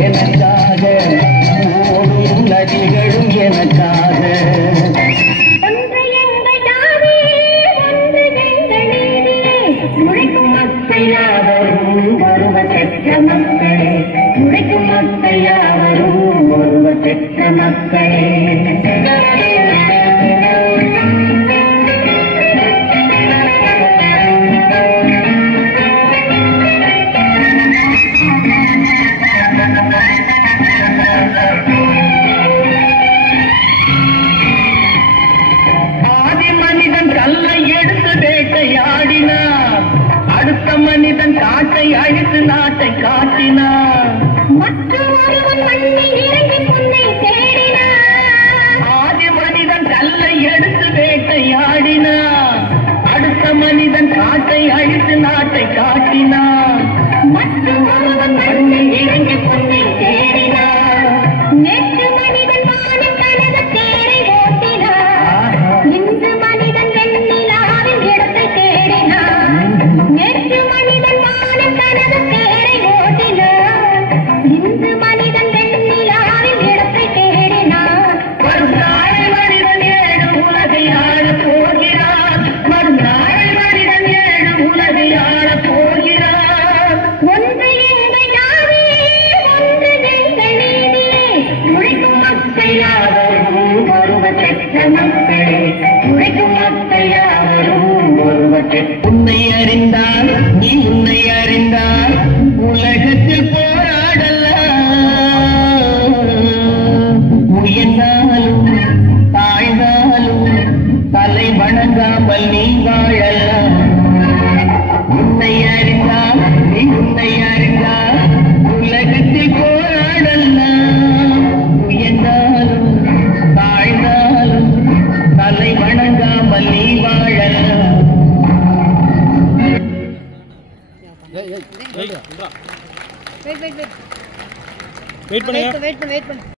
எனக்காக ஓடும் நதிகளும் எனக்காக உழைக்கும் மக்கள் யாவரும் ஒருவர் பெற்ற மக்களே உழைக்கும் மக்கள் யாவரும் ஒருவர் பெற்ற மக்களே அடுத்த மனிதன் காட்டை அழித்து நாட்டை காட்டினார் ஆதி மனிதன் கல்லை எடுத்து வேட்டையாடினார் அடுத்த மனிதன் காட்டை அழித்து நாட்டை காட்டினார் மற்றும் ஒருவன் மண்ணை இறங்கி பொன்னை தேடினார் நேற்று மனிதன் வானக்கனவு தேரை ஓட்டினார் இன்று மனிதன் வெண்ணிலாவின் இடத்தை தேடினார் நேற்று மனிதன் வானக்கனவு தேரை ஓட்டினார் இன்று மனிதன் வெண்ணிலாவின் இடத்தை தேடினார் மறுநாள் மனிதன் ஏழு உலகை ஆளப் போகிறார் மறுநாள் மனிதன் ஏழு உலகை ஆளப் போகிறார் ஒன்று எங்கள் யாவே ஒன்று எங்கள் நீதியே உழைக்கும் மக்கள் யாவரும் ஒருவர் பெற்ற மக்களே உழைக்கும் மக்கள் யாவரும் ஒருவர் பெற்ற உன்னை அறிந்தால் நீ உன்னை அறிந்தால் உலகத்தில் போராடலாம் உயர்ந்தாலும் தாழ்ந்தாலும் தலை வணங்காமல் நீ வாழலாம் உன்னை அறிந்தால் நீ உன்னை அறிந்தால் உலகத்தில் போராடலாம் உயர்ந்தாலும் தாழ்ந்தாலும் தலை வணங்காமல் நீ வாழலாம் வெயிட் பண்ணுங்க